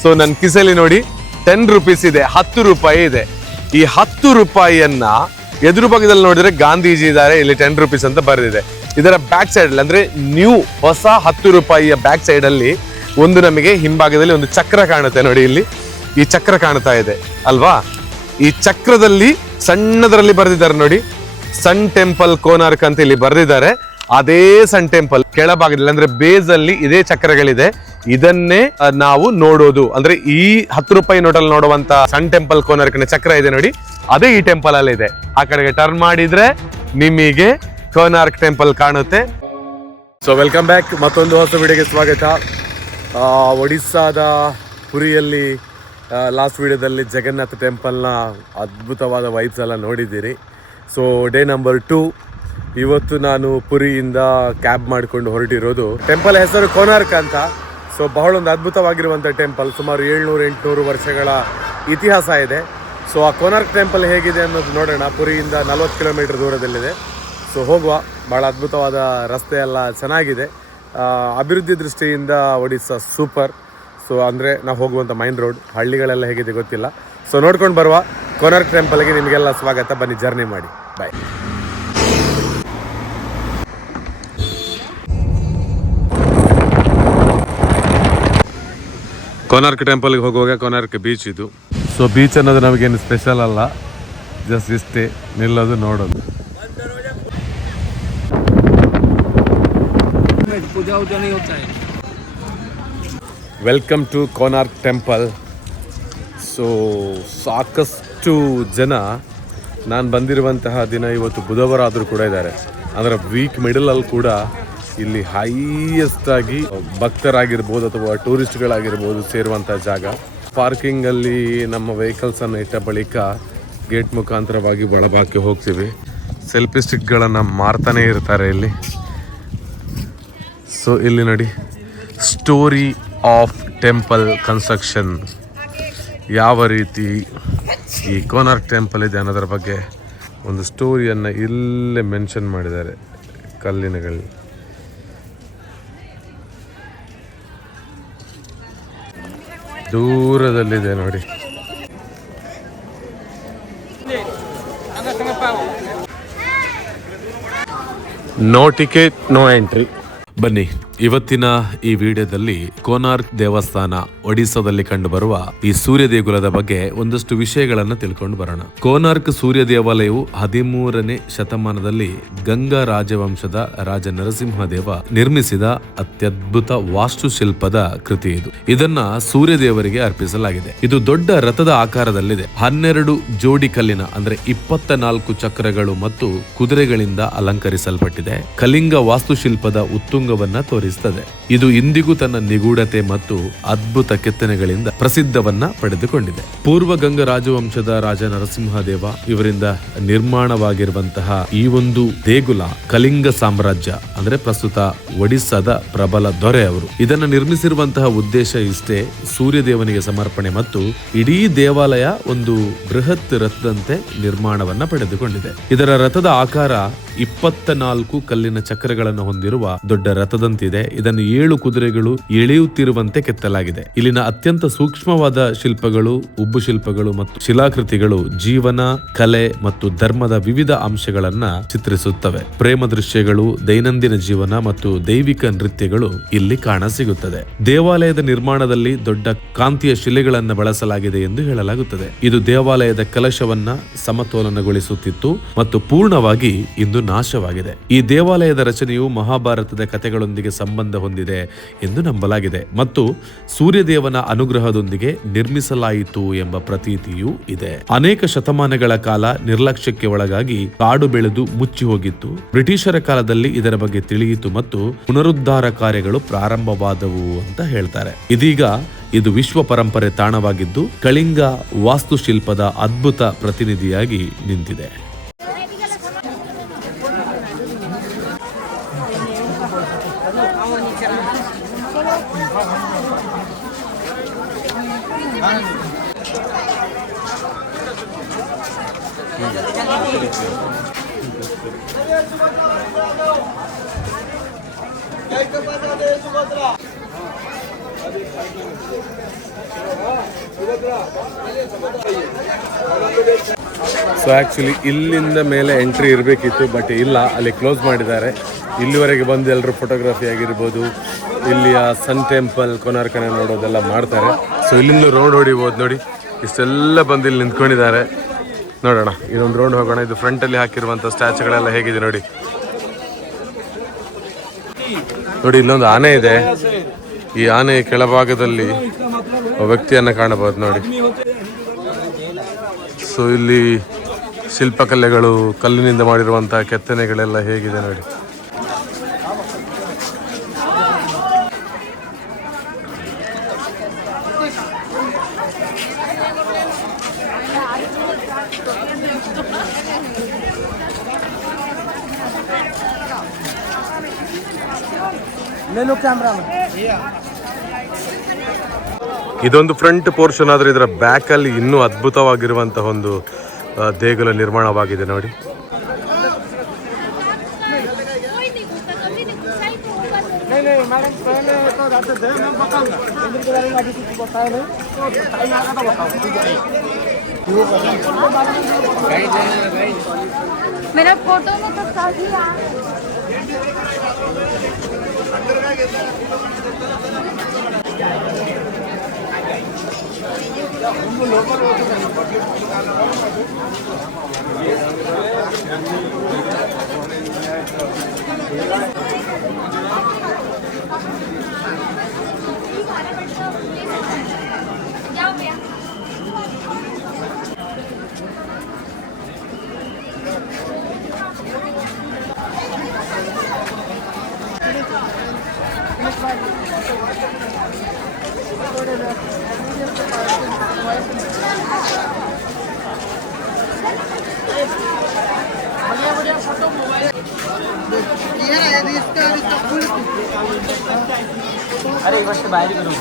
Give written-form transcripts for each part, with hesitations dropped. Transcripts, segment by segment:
So ನನ್ನ ಕಿಸೆಲಿ ನೋಡಿ 10 rupees ಇದೆ, 10 ರೂಪಾಯಿ ಇದೆ. ಈ 10 ರೂಪಾಯಿಯನ್ನ ಎದುರು ಭಾಗದಲ್ಲಿ ನೋಡಿದ್ರೆ ಗಾಂಧೀಜಿ ಇದ್ದಾರೆ, ಇಲ್ಲಿ 10 ರೂಪೀಸ್ ಅಂತ ಬರೆದಿದೆ. ಇದರ ಬ್ಯಾಕ್ ಸೈಡ್ ಅಂದ್ರೆ ನ್ಯೂ ಹೊಸ 10 ರೂಪಾಯಿಯ ಬ್ಯಾಕ್ ಸೈಡ್ ಅಲ್ಲಿ ಒಂದು ನಮಗೆ ಹಿಂಭಾಗದಲ್ಲಿ ಒಂದು ಚಕ್ರ ಕಾಣುತ್ತೆ ನೋಡಿ. ಇಲ್ಲಿ ಈ ಚಕ್ರ ಕಾಣ್ತಾ ಇದೆ ಅಲ್ವಾ? ಈ ಚಕ್ರದಲ್ಲಿ ಸಣ್ಣದರಲ್ಲಿ ಬರೆದಿದ್ದಾರೆ ನೋಡಿ, ಸನ್ ಟೆಂಪಲ್ ಕೋನಾರ್ಕ್ ಅಂತ ಇಲ್ಲಿ ಬರೆದಿದ್ದಾರೆ. ಅದೇ ಸನ್ ಟೆಂಪಲ್ ಕೆಳಭಾಗದಲ್ಲಿ ಅಂದ್ರೆ ಬೇಸ್ ಅಲ್ಲಿ ಇದೇ ಚಕ್ರಗಳಿದೆ. ಇದನ್ನೇ ನಾವು ನೋಡೋದು ಅಂದ್ರೆ ಈ 10 ರೂಪಾಯಿ ನೋಟಲ್ಲಿ ನೋಡುವಂತ ಸನ್ ಟೆಂಪಲ್ ಕೋನಾರ್ಕ್ನ ಚಕ್ರ ಇದೆ ನೋಡಿ, ಅದೇ ಈ ಟೆಂಪಲ್ ಅಲ್ಲಿ ಇದೆ. ಆ ಕಡೆಗೆ ಟರ್ನ್ ಮಾಡಿದ್ರೆ ನಿಮಗೆ ಕೋನಾರ್ಕ್ ಟೆಂಪಲ್ ಕಾಣುತ್ತೆ. ಸೊ ವೆಲ್ಕಮ್ ಬ್ಯಾಕ್, ಮತ್ತೊಂದು ಹೊಸ ವಿಡಿಯೋಗೆ ಸ್ವಾಗತ. ಒಡಿಸ್ಸಾದ ಪುರಿಯಲ್ಲಿ ಲಾಸ್ಟ್ ವಿಡಿಯೋದಲ್ಲಿ ಜಗನ್ನಾಥ ಟೆಂಪಲ್ನ ಅದ್ಭುತವಾದ ವೈಬ್ಸ್ ಎಲ್ಲ ನೋಡಿದ್ದೀರಿ. So day number 2. ಇವತ್ತು ನಾನು ಪುರಿಯಿಂದ ಕ್ಯಾಬ್ ಮಾಡಿಕೊಂಡು ಹೊರಟಿರೋದು. ಟೆಂಪಲ್ ಹೆಸರು ಕೋನಾರ್ಕ್ ಅಂತ. ಸೊ ಬಹಳ ಒಂದು ಅದ್ಭುತವಾಗಿರುವಂಥ ಟೆಂಪಲ್, ಸುಮಾರು 700-800 ವರ್ಷಗಳ ಇತಿಹಾಸ ಇದೆ. ಸೊ ಆ ಕೋನಾರ್ಕ್ ಟೆಂಪಲ್ ಹೇಗಿದೆ ಅನ್ನೋದು ನೋಡೋಣ. ಪುರಿಯಿಂದ 40 ಕಿಲೋಮೀಟರ್ ದೂರದಲ್ಲಿದೆ. ಸೊ ಹೋಗುವ. ಭಾಳ ಅದ್ಭುತವಾದ ರಸ್ತೆ ಎಲ್ಲ ಚೆನ್ನಾಗಿದೆ. ಅಭಿವೃದ್ಧಿ ದೃಷ್ಟಿಯಿಂದ ಒಡಿಸ್ಸಾ ಸೂಪರ್. ಸೊ ಅಂದರೆ ನಾವು ಹೋಗುವಂಥ ಮೈನ್ ರೋಡ್, ಹಳ್ಳಿಗಳೆಲ್ಲ ಹೇಗಿದೆ ಗೊತ್ತಿಲ್ಲ. ಸೊ ನೋಡ್ಕೊಂಡು ಬರುವ. ಕೋನಾರ್ಕ್ ಟೆಂಪಲ್ಗೆ ನಿಮಗೆಲ್ಲ ಸ್ವಾಗತ. ಬನ್ನಿ, ಜರ್ನಿ ಮಾಡಿ. ಬಾಯ್. ಕೋನಾರ್ಕ್ ಟೆಂಪಲ್ಗೆ ಹೋಗುವಾಗ ಕೋನಾರ್ಕ್ ಬೀಚ್ ಇದು. ಸೊ ಬೀಚ್ ಅನ್ನೋದು ನಮಗೇನು ಸ್ಪೆಷಲ್ ಅಲ್ಲ, ಜಸ್ಟ್ ಇಷ್ಟೇ, ನಿಲ್ಲೋದು ನೋಡೋದು. Welcome to Konark temple. So ಸಾಕಷ್ಟು ಜನ ನಾನು ಬಂದಿರುವಂತಹ ದಿನ ಇವತ್ತು ಬುಧವಾರ ಆದರೂ ಕೂಡ ಇದ್ದಾರೆ. ಅಂದರೆ ವೀಕ್ ಮಿಡಲಲ್ಲಿ ಕೂಡ ಇಲ್ಲಿ ಹೈಯೆಸ್ಟ್ ಆಗಿ ಭಕ್ತರಾಗಿರ್ಬೋದು ಅಥವಾ ಟೂರಿಸ್ಟ್ಗಳಾಗಿರ್ಬೋದು ಸೇರುವಂಥ ಜಾಗ. ಪಾರ್ಕಿಂಗಲ್ಲಿ ನಮ್ಮ ವೆಹಿಕಲ್ಸನ್ನು ಇಟ್ಟ ಬಳಿಕ ಗೇಟ್ ಮುಖಾಂತರವಾಗಿ ಒಳಭಾಗಕ್ಕೆ ಹೋಗ್ತೀವಿ. ಸೆಲ್ಫಿ ಸ್ಟಿಕ್ಗಳನ್ನು ಮಾರ್ತಾನೆ ಇರ್ತಾರೆ ಇಲ್ಲಿ. ಸೊ ಇಲ್ಲಿ ನೋಡಿ, ಸ್ಟೋರಿ ಆಫ್ ಟೆಂಪಲ್ ಕನ್ಸ್ಟ್ರಕ್ಷನ್, ಯಾವ ರೀತಿ ಈ ಕೋನಾರ್ಕ್ ಟೆಂಪಲ್ ಇದೆ ಅನ್ನೋದ್ರ ಬಗ್ಗೆ ಒಂದು ಸ್ಟೋರಿಯನ್ನು ಇಲ್ಲೇ ಮೆನ್ಷನ್ ಮಾಡಿದ್ದಾರೆ ಕಲ್ಲಿನಗಳಲ್ಲಿ. ದೂರದಲ್ಲಿದೆ ನೋಡಿ. No ticket, no entry. ಬನ್ನಿ, ಇವತ್ತಿನ ಈ ವಿಡಿಯೋದಲ್ಲಿ ಕೋನಾರ್ಕ್ ದೇವಸ್ಥಾನ ಒಡಿಸ್ಸಾದಲ್ಲಿ ಕಂಡುಬರುವ ಈ ಸೂರ್ಯ ದೇಗುಲದ ಬಗ್ಗೆ ಒಂದಷ್ಟು ವಿಷಯಗಳನ್ನು ತಿಳ್ಕೊಂಡು ಬರೋಣ. ಕೋನಾರ್ಕ್ ಸೂರ್ಯ ದೇವಾಲಯವು 13ನೇ ಶತಮಾನದಲ್ಲಿ ಗಂಗಾ ರಾಜವಂಶದ ರಾಜ ನರಸಿಂಹದೇವ ನಿರ್ಮಿಸಿದ ಅತ್ಯದ್ಭುತ ವಾಸ್ತುಶಿಲ್ಪದ ಕೃತಿ ಇದು. ಇದನ್ನ ಸೂರ್ಯ ದೇವರಿಗೆ ಅರ್ಪಿಸಲಾಗಿದೆ. ಇದು ದೊಡ್ಡ ರಥದ ಆಕಾರದಲ್ಲಿದೆ. 12 ಜೋಡಿ ಕಲ್ಲಿನ ಅಂದ್ರೆ 24 ಚಕ್ರಗಳು ಮತ್ತು ಕುದುರೆಗಳಿಂದ ಅಲಂಕರಿಸಲ್ಪಟ್ಟಿದೆ. ಕಲಿಂಗ ವಾಸ್ತುಶಿಲ್ಪದ ಉತ್ತುಂಗವನ್ನ ತೋರಿಸುತ್ತದೆ. ಇದು ಇಂದಿಗೂ ತನ್ನ ನಿಗೂಢತೆ ಮತ್ತು ಅದ್ಭುತ ಕೆತ್ತನೆಗಳಿಂದ ಪ್ರಸಿದ್ಧವನ್ನ ಪಡೆದುಕೊಂಡಿದೆ. ಪೂರ್ವ ಗಂಗಾ ರಾಜವಂಶದ ರಾಜ ನರಸಿಂಹದೇವ ಇವರಿಂದ ನಿರ್ಮಾಣವಾಗಿರುವಂತಹ ಈ ಒಂದು ದೇಗುಲ ಕಲಿಂಗ ಸಾಮ್ರಾಜ್ಯ ಅಂದ್ರೆ ಪ್ರಸ್ತುತ ಒಡಿಸ್ಸಾದ ಪ್ರಬಲ ದೊರೆ ಅವರು ಇದನ್ನು ನಿರ್ಮಿಸಿರುವಂತಹ ಉದ್ದೇಶ ಇಷ್ಟೇ, ಸೂರ್ಯದೇವನಿಗೆ ಸಮರ್ಪಣೆ ಮತ್ತು ಇಡೀ ದೇವಾಲಯ ಒಂದು ಬೃಹತ್ ರಥದಂತೆ ನಿರ್ಮಾಣವನ್ನ ಪಡೆದುಕೊಂಡಿದೆ. ಇದರ ರಥದ ಆಕಾರ 24 ಕಲ್ಲಿನ ಚಕ್ರಗಳನ್ನು ಹೊಂದಿರುವ ದೊಡ್ಡ ರಥದಂತಿದೆ. ಇದನ್ನು 7 ಕುದುರೆಗಳು ಎಳೆಯುತ್ತಿರುವಂತೆ ಕೆತ್ತಲಾಗಿದೆ. ಇಲ್ಲಿನ ಅತ್ಯಂತ ಸೂಕ್ಷ್ಮವಾದ ಶಿಲ್ಪಗಳು, ಉಬ್ಬು ಶಿಲ್ಪಗಳು ಮತ್ತು ಶಿಲಾಕೃತಿಗಳು ಜೀವನ, ಕಲೆ ಮತ್ತು ಧರ್ಮದ ವಿವಿಧ ಅಂಶಗಳನ್ನ ಚಿತ್ರಿಸುತ್ತವೆ. ಪ್ರೇಮ ದೃಶ್ಯಗಳು, ದೈನಂದಿನ ಜೀವನ ಮತ್ತು ದೈವಿಕ ನೃತ್ಯಗಳು ಇಲ್ಲಿ ಕಾಣಸಿಗುತ್ತದೆ. ದೇವಾಲಯದ ನಿರ್ಮಾಣದಲ್ಲಿ ದೊಡ್ಡ ಕಾಂತಿಯ ಶಿಲೆಗಳನ್ನು ಬಳಸಲಾಗಿದೆ ಎಂದು ಹೇಳಲಾಗುತ್ತದೆ. ಇದು ದೇವಾಲಯದ ಕಲಶವನ್ನ ಸಮತೋಲನಗೊಳಿಸುತ್ತಿತ್ತು ಮತ್ತು ಪೂರ್ಣವಾಗಿ ಇಂದು ನಾಶವಾಗಿದೆ. ಈ ದೇವಾಲಯದ ರಚನೆಯು ಮಹಾಭಾರತದ ಕಥೆಗಳೊಂದಿಗೆ ಸಂಬಂಧ ಹೊಂದಿದೆ ಎಂದು ನಂಬಲಾಗಿದೆ ಮತ್ತು ಸೂರ್ಯದೇವನ ಅನುಗ್ರಹದೊಂದಿಗೆ ನಿರ್ಮಿಸಲಾಯಿತು ಎಂಬ ಪ್ರತೀತಿಯೂ ಇದೆ. ಅನೇಕ ಶತಮಾನಗಳ ಕಾಲ ನಿರ್ಲಕ್ಷ್ಯಕ್ಕೆ ಒಳಗಾಗಿ ಕಾಡು ಬೆಳೆದು ಮುಚ್ಚಿ ಹೋಗಿತ್ತು. ಬ್ರಿಟಿಷರ ಕಾಲದಲ್ಲಿ ಇದರ ಬಗ್ಗೆ ತಿಳಿಯಿತು ಮತ್ತು ಪುನರುದ್ಧಾರ ಕಾರ್ಯಗಳು ಪ್ರಾರಂಭವಾದವು ಅಂತ ಹೇಳ್ತಾರೆ. ಇದೀಗ ಇದು ವಿಶ್ವ ಪರಂಪರೆ ತಾಣವಾಗಿದ್ದು ಕಳಿಂಗ ವಾಸ್ತುಶಿಲ್ಪದ ಅದ್ಭುತ ಪ್ರತಿನಿಧಿಯಾಗಿ ನಿಂತಿದೆ. ಸೊ ಆ್ಯಕ್ಚುಲಿ ಇಲ್ಲಿಂದ ಮೇಲೆ ಎಂಟ್ರಿ ಇರಬೇಕಿತ್ತು, ಬಟ್ ಇಲ್ಲ, ಅಲ್ಲಿ ಕ್ಲೋಸ್ ಮಾಡಿದ್ದಾರೆ. ಇಲ್ಲಿವರೆಗೆ ಬಂದು ಎಲ್ಲರೂ ಫೋಟೋಗ್ರಫಿ ಆಗಿರ್ಬೋದು, ಇಲ್ಲಿಯ ಸನ್ ಟೆಂಪಲ್ ಕೊನಾರ್ಕನ ನೋಡೋದೆಲ್ಲ ಮಾಡ್ತಾರೆ. ಸೊ ಇಲ್ಲಿಂದ ರೋಡ್ ಹೊಡಿಬೋದು ನೋಡಿ, ಇಷ್ಟೆಲ್ಲ ಬಂದು ಇಲ್ಲಿ ನಿಂತ್ಕೊಂಡಿದ್ದಾರೆ. ನೋಡೋಣ, ಇದೊಂದು ರೋಡ್ ಹೋಗೋಣ. ಇದು ಫ್ರಂಟಲ್ಲಿ ಹಾಕಿರುವಂಥ ಸ್ಟ್ಯಾಚುಗಳೆಲ್ಲ ಹೇಗಿದೆ ನೋಡಿ. ನೋಡಿ, ಇಲ್ಲೊಂದು ಆನೆ ಇದೆ. ಈ ಆನೆ ಕೆಳಭಾಗದಲ್ಲಿ ವ್ಯಕ್ತಿಯನ್ನು ಕಾಣಬಹುದು ನೋಡಿ. ಸೊ ಇಲ್ಲಿ ಶಿಲ್ಪಕಲೆಗಳು, ಕಲ್ಲಿನಿಂದ ಮಾಡಿರುವಂತಹ ಕೆತ್ತನೆಗಳೆಲ್ಲ ಹೇಗಿದೆ ನೋಡಿ. ಇದೊಂದು ಫ್ರಂಟ್ ಪೋರ್ಷನ್ ಆದ್ರೆ ಇದರ ಬ್ಯಾಕ್ ಅಲ್ಲಿ ಇನ್ನೂ ಅದ್ಭುತವಾಗಿರುವಂತಹ ಒಂದು ದೇಗುಲ ನಿರ್ಮಾಣವಾಗಿದೆ ನೋಡಿ. मेरा फोटो में तो सही है. अरे एक वर्ष बाहेर करू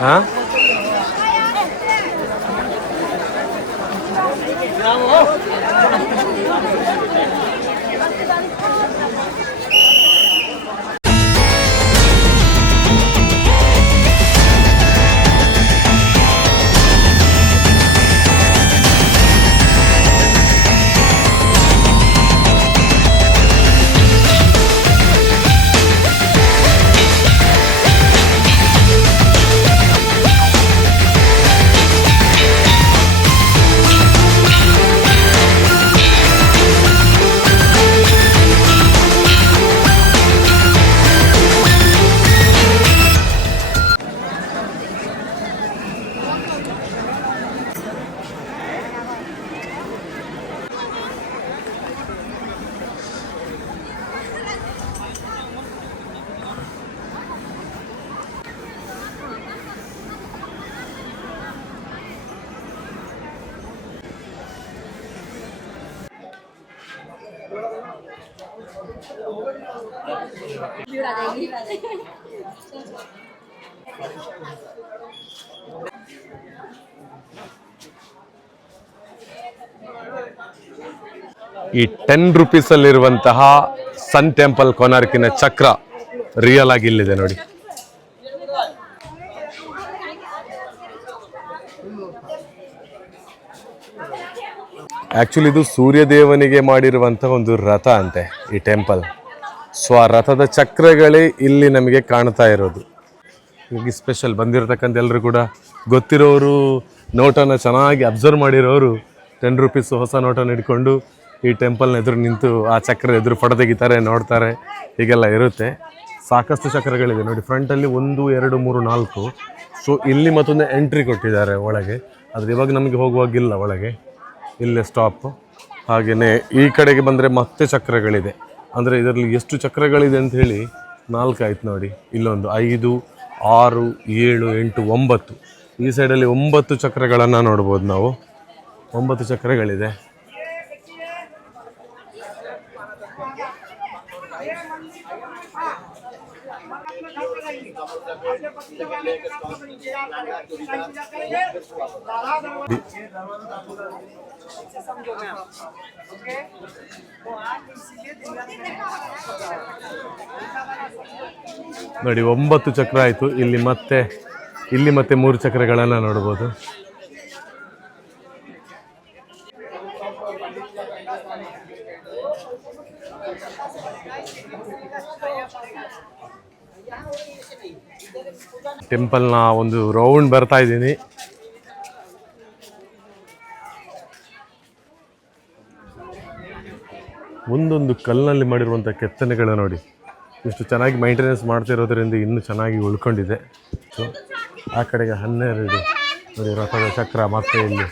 हाँ ಈ 10 ರುಪೀಸಲ್ಲಿರುವಂತಹ ಸನ್ ಟೆಂಪಲ್ ಕೊನಾರ್ಕಿನ ಚಕ್ರ ರಿಯಲ್ ಆಗಿ ಇಲ್ಲಿದೆ ನೋಡಿ. ಆ್ಯಕ್ಚುಲಿ ಇದು ಸೂರ್ಯದೇವನಿಗೆ ಮಾಡಿರುವಂಥ ಒಂದು ರಥ ಅಂತೆ ಈ ಟೆಂಪಲ್. ಸೊ ಆ ರಥದ ಚಕ್ರಗಳೇ ಇಲ್ಲಿ ನಮಗೆ ಕಾಣ್ತಾ ಇರೋದು. ಈಗ ಸ್ಪೆಷಲ್ ಬಂದಿರತಕ್ಕಂಥ ಎಲ್ಲರೂ ಕೂಡ ಗೊತ್ತಿರೋರು, ನೋಟನ್ನು ಚೆನ್ನಾಗಿ ಅಬ್ಸರ್ವ್ ಮಾಡಿರೋರು 10 ರುಪೀಸ್ ಹೊಸ ನೋಟನ್ನು ಇಟ್ಕೊಂಡು ಈ ಟೆಂಪಲ್ನ ಎದುರು ನಿಂತು ಆ ಚಕ್ರ ಎದುರು ಫೋಟೋ ತೆಗಿತಾರೆ, ನೋಡ್ತಾರೆ, ಹೀಗೆಲ್ಲ ಇರುತ್ತೆ. ಸಾಕಷ್ಟು ಚಕ್ರಗಳಿದೆ ನೋಡಿ. ಫ್ರಂಟಲ್ಲಿ 1 2 3 4. ಸೊ ಇಲ್ಲಿ ಮತ್ತೊಂದು ಎಂಟ್ರಿ ಕೊಟ್ಟಿದ್ದಾರೆ ಒಳಗೆ. ಆದರೆ ಇವಾಗ ನಮಗೆ ಹೋಗುವಾಗಿಲ್ಲ ಒಳಗೆ, ಇಲ್ಲೇ ಸ್ಟಾಪ್. ಹಾಗೆಯೇ ಈ ಕಡೆಗೆ ಬಂದರೆ ಮತ್ತೆ ಚಕ್ರಗಳಿದೆ. ಅಂದರೆ ಇದರಲ್ಲಿ ಎಷ್ಟು ಚಕ್ರಗಳಿದೆ ಅಂತ ಹೇಳಿ 4 ಆಯ್ತು ನೋಡಿ. ಇಲ್ಲೊಂದು 5 6 7 8 9. ಈ ಸೈಡಲ್ಲಿ 9 ಚಕ್ರಗಳನ್ನು ನೋಡ್ಬೋದು ನಾವು. 9 ಚಕ್ರಗಳಿದೆ. ನೋಡಿ 9 ಚಕ್ರ ಆಯಿತು. ಇಲ್ಲಿ ಮತ್ತೆ 3 ಚಕ್ರಗಳನ್ನು ನೋಡ್ಬೋದು. ಟೆಂಪಲ್ನ ಒಂದು ರೌಂಡ್ ಬರ್ತಾ ಇದ್ದೀನಿ. ಒಂದೊಂದು ಕಲ್ಲಿನಲ್ಲಿ ಮಾಡಿರುವಂಥ ಕೆತ್ತನೆಗಳು ನೋಡಿ, ಇಷ್ಟು ಚೆನ್ನಾಗಿ ಮೈಂಟೆನೆನ್ಸ್ ಮಾಡ್ತಿರೋದ್ರಿಂದ ಇನ್ನೂ ಚೆನ್ನಾಗಿ ಉಳ್ಕೊಂಡಿದೆ. ಸೊ ಆ ಕಡೆಗೆ 12 ನೋಡಿ ರಥದ ಚಕ್ರ. ಮತ್ತೆ ಇಲ್ಲಿ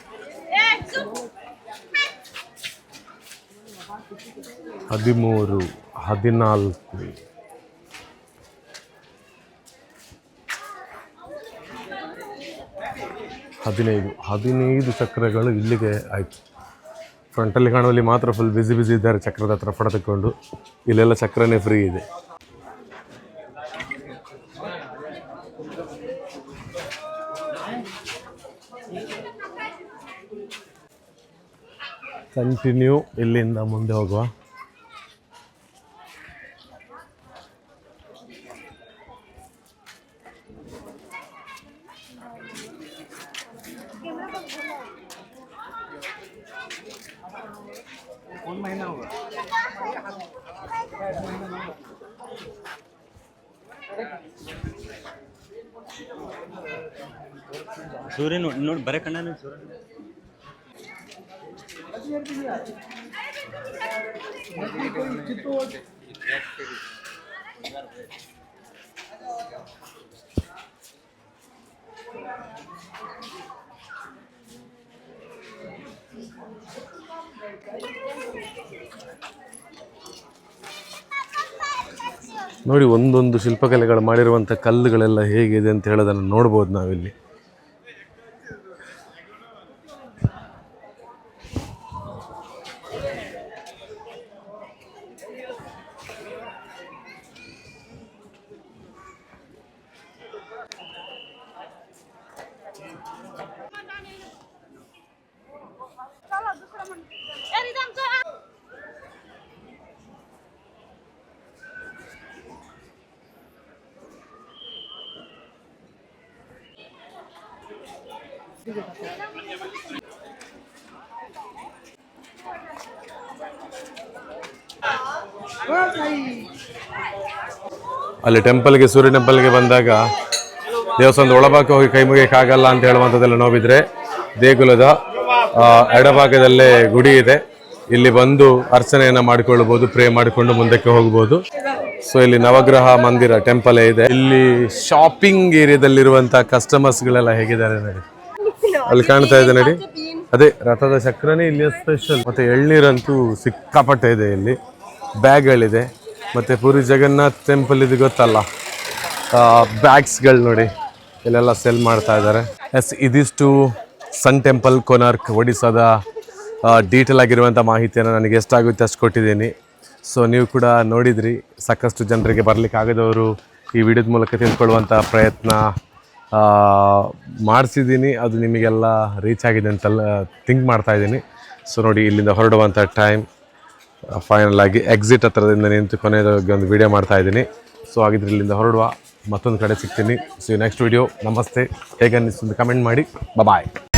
13 14 15 ಚಕ್ರಗಳು ಇಲ್ಲಿಗೆ ಆಯಿತು. ಫ್ರಂಟಲ್ಲಿ ಕಾಣುವಲ್ಲಿ ಮಾತ್ರ ಫುಲ್ ಬಿಸಿ ಇದ್ದಾರೆ ಚಕ್ರದ ಹತ್ರ ಫೋಟೋ ತಗೊಂಡು. ಇಲ್ಲೆಲ್ಲ ಚಕ್ರನೇ ಫ್ರೀ ಇದೆ. ಕಂಟಿನ್ಯೂ ಇಲ್ಲಿಂದ ಮುಂದೆ ಹೋಗುವ. ಸೂರ್ಯ ನೋಡಿ ಬರೇ ಕಣ್ಣ ಸೂರ್ಯ. ನೋಡಿ ಒಂದೊಂದು ಶಿಲ್ಪಕಲೆಗಳು ಮಾಡಿರುವಂಥ ಕಲ್ಲುಗಳೆಲ್ಲ ಹೇಗಿದೆ ಅಂತ ಹೇಳೋದನ್ನು ನೋಡ್ಬೋದು ನಾವಿಲ್ಲಿ. ಅಲ್ಲಿ ಟೆಂಪಲ್ಗೆ, ಸೂರ್ಯ ಟೆಂಪಲ್ಗೆ ಬಂದಾಗ ದೇವಸ್ಥಾನದ ಒಳಭಾಗಕ್ಕೆ ಹೋಗಿ ಕೈ ಮುಗಿಯೋಕ್ಕಾಗಲ್ಲ ಅಂತ ಹೇಳುವಂಥದ್ದೆಲ್ಲ ನೋವಿದ್ರೆ ದೇಗುಲದ ಎಡಭಾಗದಲ್ಲೇ ಗುಡಿ ಇದೆ. ಇಲ್ಲಿ ಬಂದು ಅರ್ಚನೆಯನ್ನು ಮಾಡಿಕೊಳ್ಳಬಹುದು, ಪ್ರೇ ಮಾಡಿಕೊಂಡು ಮುಂದಕ್ಕೆ ಹೋಗ್ಬೋದು. ಸೊ ಇಲ್ಲಿ ನವಗ್ರಹ ಮಂದಿರ ಟೆಂಪಲ್ ಇದೆ. ಇಲ್ಲಿ ಶಾಪಿಂಗ್ ಏರಿಯಾದಲ್ಲಿರುವಂಥ ಕಸ್ಟಮರ್ಸ್ಗಳೆಲ್ಲ ಹೇಗಿದ್ದಾರೆ ನೋಡಿ, ಅಲ್ಲಿ ಕಾಣ್ತಾ ಇದೆ ನೋಡಿ. ಅದೇ ರಥದ ಚಕ್ರನೇ ಇಲ್ಲಿ ಸ್ಪೆಷಲ್. ಮತ್ತು ಎಳ್ನೀರಂತೂ ಸಿಕ್ಕಾಪಟ್ಟೆ ಇದೆ ಇಲ್ಲಿ. ಬ್ಯಾಗ್ಗಳಿದೆ. ಮತ್ತು ಪುರಿ ಜಗನ್ನಾಥ್ ಟೆಂಪಲ್ ಇದು ಗೊತ್ತಲ್ಲ, ಬ್ಯಾಗ್ಸ್ಗಳು ನೋಡಿ ಇಲ್ಲೆಲ್ಲ ಸೆಲ್ ಮಾಡ್ತಾ ಇದ್ದಾರೆ. ಇದಿಷ್ಟು ಸನ್ ಟೆಂಪಲ್ ಕೊನಾರ್ಕ್ ಒಡಿಸ್ಸಾದ ಡೀಟೇಲ್ ಆಗಿರುವಂಥ ಮಾಹಿತಿಯನ್ನು ನನಗೆ ಎಷ್ಟಾಗುತ್ತೆ ಅಷ್ಟು ಕೊಟ್ಟಿದ್ದೀನಿ. ಸೊ ನೀವು ಕೂಡ ನೋಡಿದ್ರಿ. ಸಾಕಷ್ಟು ಜನರಿಗೆ ಬರಲಿಕ್ಕೆ ಆಗದವರು ಈ ವಿಡಿಯೋದ ಮೂಲಕ ತಿಳ್ಕೊಳ್ಳುವಂಥ ಪ್ರಯತ್ನ ಮಾಡಿಸಿದ್ದೀನಿ. ಅದು ನಿಮಗೆಲ್ಲ ರೀಚ್ ಆಗಿದೆ ಅಂತೆಲ್ಲ ಥಿಂಕ್ ಮಾಡ್ತಾಯಿದ್ದೀನಿ. ಸೊ ನೋಡಿ, ಇಲ್ಲಿಂದ ಹೊರಡುವಂಥ ಟೈಮ್ ಫೈನಲ್ ಆಗಿ ಎಕ್ಸಿಟ್ ಹತ್ರದಿಂದ ನಿಂತು ಕೊನೆಯದಾಗಿ ಒಂದು ವಿಡಿಯೋ ಮಾಡ್ತಾ ಇದ್ದೀನಿ. ಸೊ ಹಾಗಿದ್ರೆ ಇಲ್ಲಿಂದ ಹೊರಡುವ, ಮತ್ತೊಂದು ಕಡೆ ಸಿಗ್ತೀನಿ. So next video. ನಮಸ್ತೆ. ಹೇಗೆ ಅನ್ನಿಸ್ತು ಕಮೆಂಟ್ ಮಾಡಿ. ಬಾಯ್.